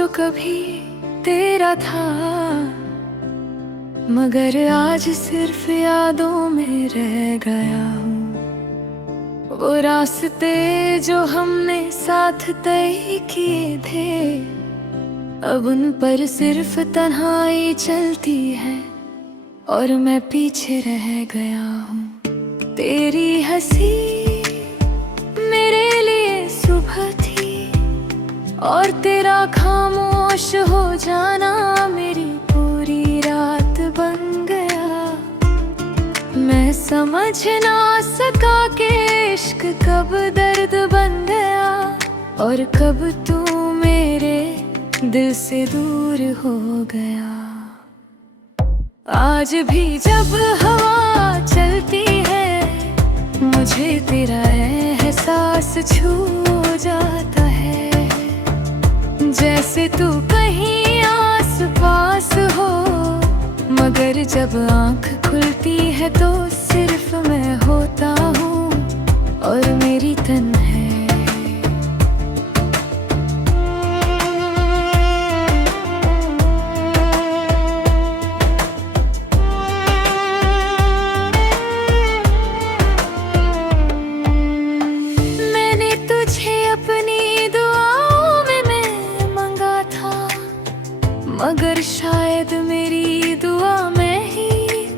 जो कभी तेरा था, मगर आज सिर्फ यादों में रह गया हूँ। वो रास्ते जो हमने साथ तय किए थे, अब उन पर सिर्फ तन्हाई चलती है और मैं पीछे रह गया हूँ। तेरी हंसी मेरे लिए सुबह थी और तेरा खामोश हो जाना मेरी पूरी रात बन गया। मैं समझ ना सका कि इश्क कब दर्द बन गया और कब तू मेरे दिल से दूर हो गया। आज भी जब हवा चलती है, मुझे तेरा एहसास छू जाता है। जैसे तू कहीं आस पास हो, मगर जब आँख खुलती है तो सिर्फ मैं होता हूँ और मेरी तन्हाई। मगर शायद मेरी दुआ में ही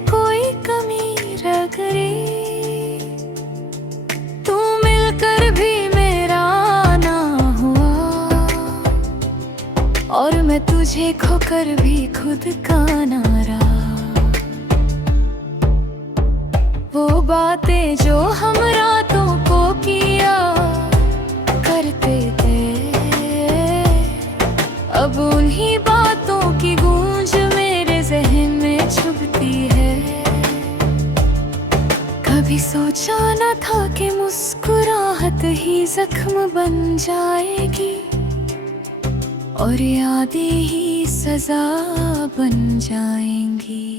कोई कमी रह गई। तू मिलकर भी मेरा ना हुआ और मैं तुझे खोकर भी खुद का ना रहा। वो बातें जो हम रातों को किया करते थे, अब उन्हीं बातों की गूंज मेरे ज़हन में चुभती है। कभी सोचा न था कि मुस्कुराहट ही जख्म बन जाएगी और यादें ही सजा बन जाएंगी।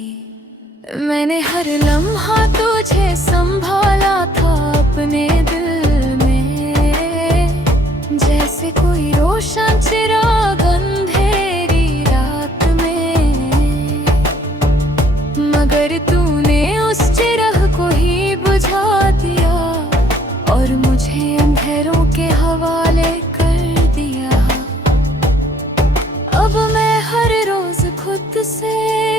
मैंने हर लम्हा तुझे संभाला था अपने दिल में, जैसे कोई रोशन चिराग अंधेरी रात में। मगर तूने उस चिराग को ही बुझा दिया और मुझे अंधेरों के हवाले कर दिया। अब मैं हर रोज खुद से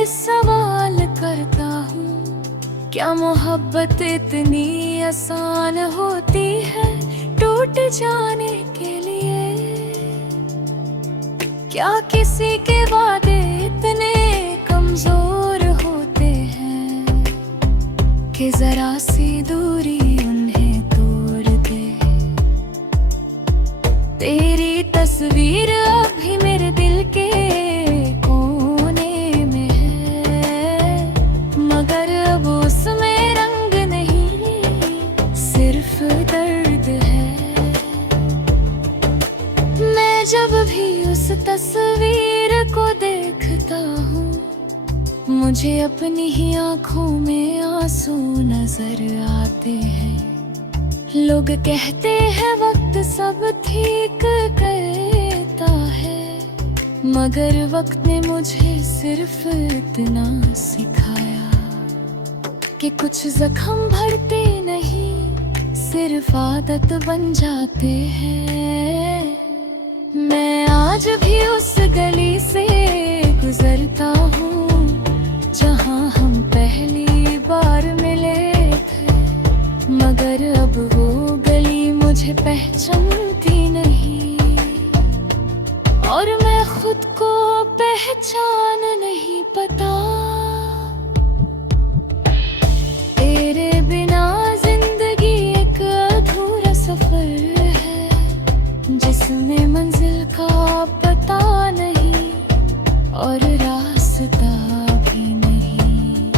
सवाल करता हूँ, क्या मोहब्बत इतनी आसान होती है टूट जाने के लिए? क्या किसी के वादे इतने कमजोर होते हैं कि जरा सी दूरी उन्हें तोड़ दे? तेरी तस्वीर अभी मेरे दिल के कोने में है, मगर अब उसमें रंग नहीं सिर्फ दर्द है। मैं जब भी उस तस्वीर को देखता हूँ, मुझे अपनी ही आँखों में आंसू नजर आते हैं। लोग कहते हैं वक्त सब ठीक करता है, मगर वक्त ने मुझे सिर्फ इतना सिखाया कि कुछ जख्म भरते नहीं सिर्फ आदत बन जाते हैं। मैं आज भी उस गली से गुजरता हूँ जहाँ हम पहली बार मिले थे, मगर अब वो गली मुझे पहचानती नहीं और मैं खुद को पहचान नहीं पता। तेरे बिना जिंदगी एक अधूरा सफर है, जिसमें मंजिल का पता नहीं और रास्ता भी नहीं।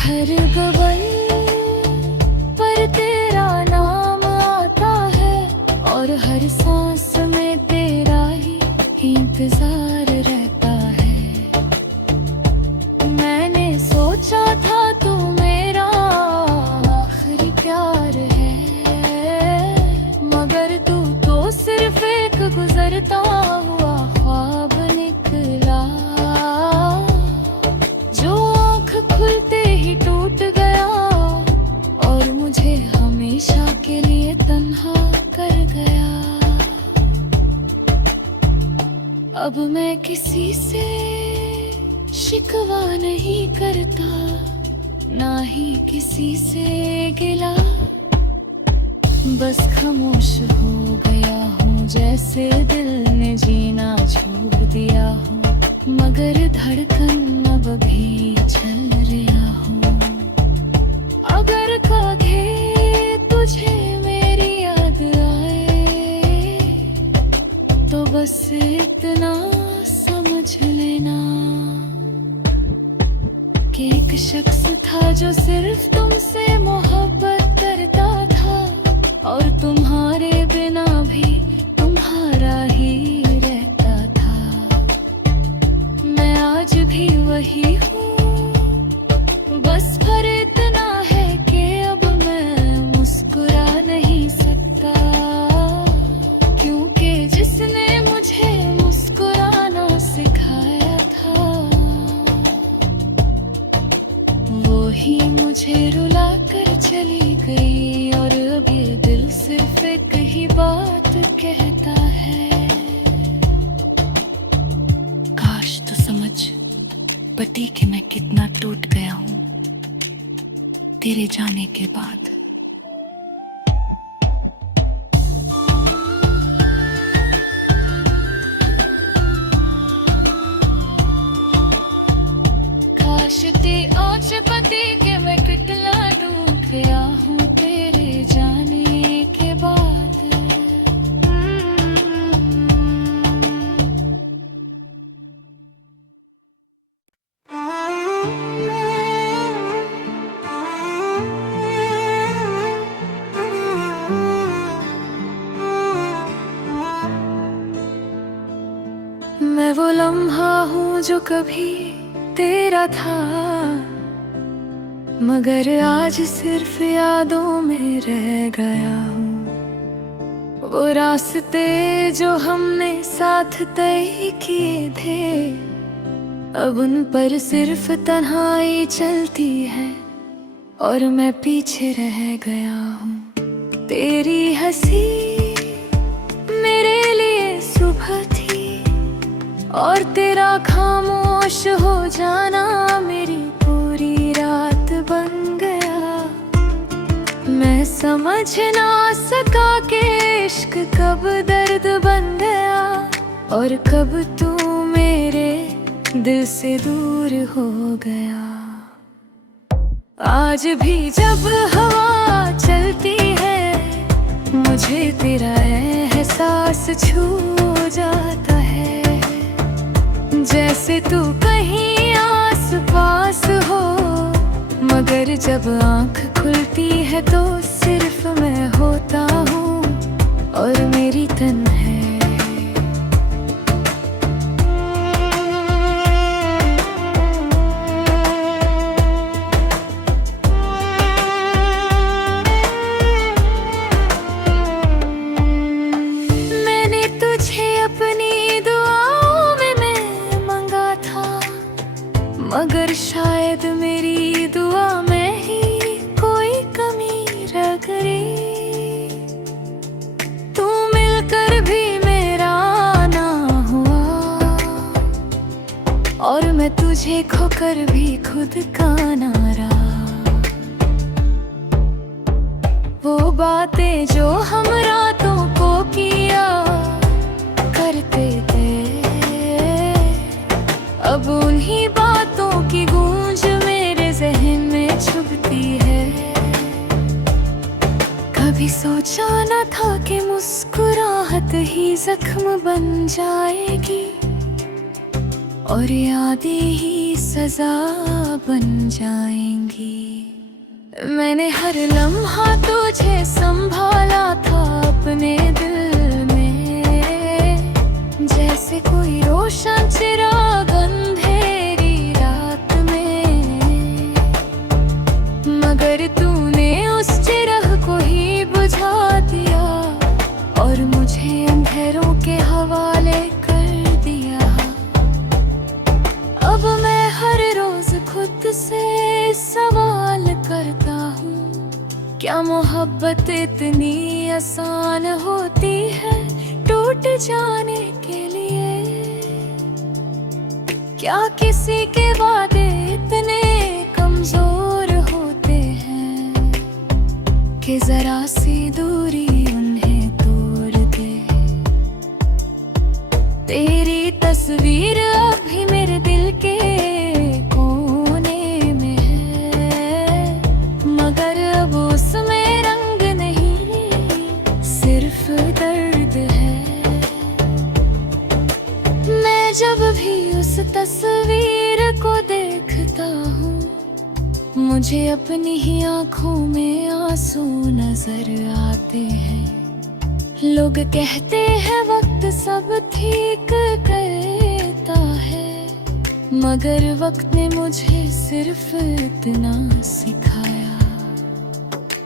हर गगन पर तेरा नाम आता है और हर सांस में तेरा ही इंतजार रहता है। मैंने सोचा था तू मेरा आखिरी प्यार है, मगर तू तो सिर्फ एक करता हुआ ख्वाब निकला, जो आँख खुलते ही टूट गया और मुझे हमेशा के लिए तन्हा कर गया। अब मैं किसी से शिकवा नहीं करता, ना ही किसी से गिला, बस खामोश हो गया हूँ जैसे दिल ने जीना छोड़ दिया हूँ, मगर धड़कन अब भी चल रहा हूँ। अगर कभी तुझे मेरी याद आए तो बस इतना समझ लेना कि एक शख्स था जो सिर्फ तुमसे मोहब्बत करता था, और तुम्हारे बिना भी तुम्हारा ही रहता था। मैं आज भी वही हूँ, बस फर्क इतना है कि अब मैं मुस्कुरा नहीं सकता, क्योंकि जिसने मुझे मुस्कुराना सिखाया था वो ही मुझे रुला कर चली गई। और अब ये दिल सिर्फ एक ही बात कहता है, काश तो समझ पति कि मैं कितना टूट गया हूँ तेरे जाने के बाद। काश ते आज पति के मैं कितना टूट गया हूँ तेरे जाने के बाद। मैं वो लम्हा हूँ जो कभी तेरा था, मगर आज सिर्फ यादों में रह गया हूँ। वो रास्ते जो हमने साथ तय किए थे, अब उन पर सिर्फ तन्हाई चलती है और मैं पीछे रह गया हूँ। तेरी हंसी मेरे लिए सुबह थी और तेरा खामोश हो जाना मेरी पूरी रात बन गया। मैं समझ ना सका कि इश्क कब दर्द बन गया और कब तू मेरे दिल से दूर हो गया। आज भी जब हवा चलती है मुझे तेरा एहसास छू जाता है, जैसे तू कहीं आस पास हो, मगर जब आँख खुलती है तो सिर्फ मैं होता हूँ और मेरी तन है। मैंने तुझे अपनी दुआओं में मैं मंगा था, मगर शायद मेरी दुआ में ही कोई कमी रह गई। तू मिलकर भी मेरा ना हुआ और मैं तुझे खोकर भी खुद का ना रहा। वो बातें जो हम रातों को किया करते थे, अब उन्हीं बातों की गूंज मेरे ज़हन में चुभती है। कभी सोचा न था कि मुस्कुराहट ही जख्म बन जाएगी और यादें ही सजा बन जाएंगी। मैंने हर लम्हा तुझे संभाला था अपने दिल में, जैसे कोई रोशन चिराग अंधेरी रात में, मगर तूने उस चिराग को ही बुझा दिया और मुझे अंधेरों के हवाले कर दिया। अब मैं हर रोज खुद से सवाल करता हूँ, क्या मोहब्बत इतनी आसान होती है टूट जाने के लिए? क्या किसी के वादे इतने कमजोर होते हैं कि जरा सी दूरी उन्हें तोड़ दे? तेरी तस्वीर अभी मेरे दिल के कोने में है, मगर अब उसमें रंग नहीं, सिर्फ दर्द है। मैं जब भी उस तस्वीर को देखता हूँ, मुझे अपनी ही आँखों में आंसू नजर आते हैं। लोग कहते हैं वक्त सब ठीक करता है, मगर वक्त ने मुझे सिर्फ इतना सिखाया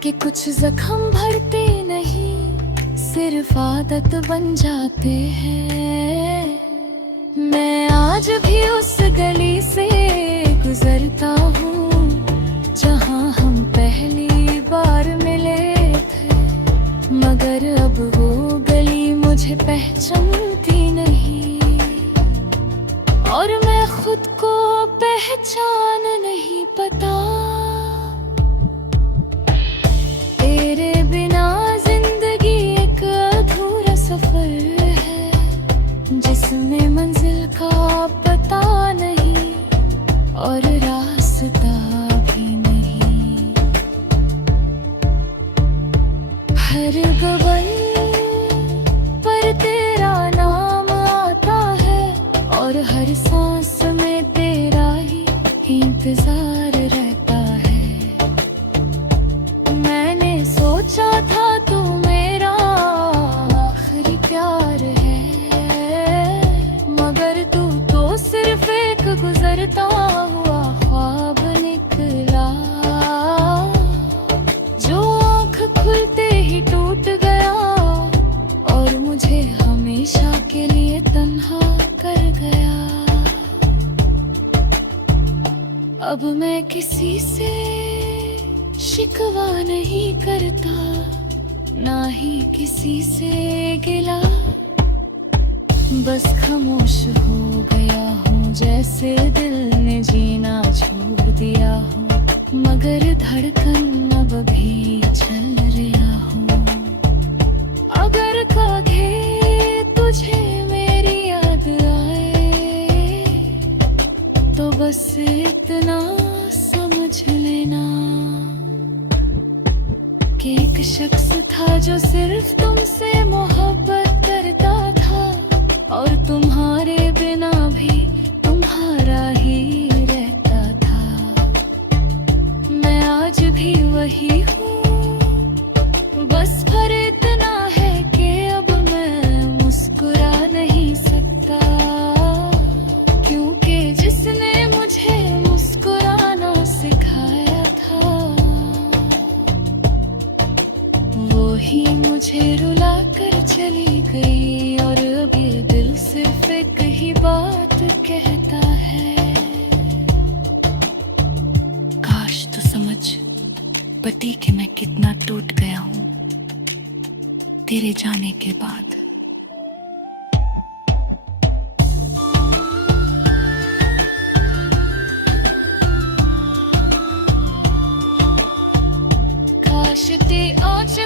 कि कुछ जख्म भरते नहीं, सिर्फ आदत बन जाते हैं। मैं आज भी उस गली से गुजरता हूँ जहाँ हम पहली बार मिले थे, मगर अब वो गली मुझे पहचानती नहीं, और मैं खुद को पहचान नहीं पता। तेरे बिना जिंदगी एक अधूरा सफर है, जिसमें मंजिल का पता नहीं और रास्ता भी नहीं। हर गगन पर तेरा नाम आता है, और हर सांस में तेरा ही इंतजार रहता है। मैंने सोचा था तू मेरा आखिरी प्यार है, मगर तू तो सिर्फ एक गुजरता हुआ ख्वाब निकला, जो आँख खुलते ही टूट गया और मुझे हमेशा के लिए तन्हा कर गया। अब मैं किसी से शिकवा नहीं करता, ना ही किसी से गिला, बस खामोश हो गया हूँ जैसे दिल ने जीना छोड़ दिया हूँ, मगर धड़कन अब भी चल रहा हूँ। अगर कभी तुझे मेरी याद आए तो बस इतना समझ लेना कि एक शख्स था जो सिर्फ तुमसे मोहब्बत करता था, और तुम्हारे बिना भी तुम्हारा ही रहता था। मैं आज भी वही हूँ, बस फर्क इतना है कि अब मैं मुस्कुरा नहीं सकता, क्योंकि जिसने मुझे मुस्कुराना सिखाया था, वो ही मुझे रुला कर चली गई। और अब ये दिल सिर्फ एक ही बात कहता है, काश तू समझ पति कि मैं कितना टूट गया हूँ तेरे जाने के बाद। काश ते आज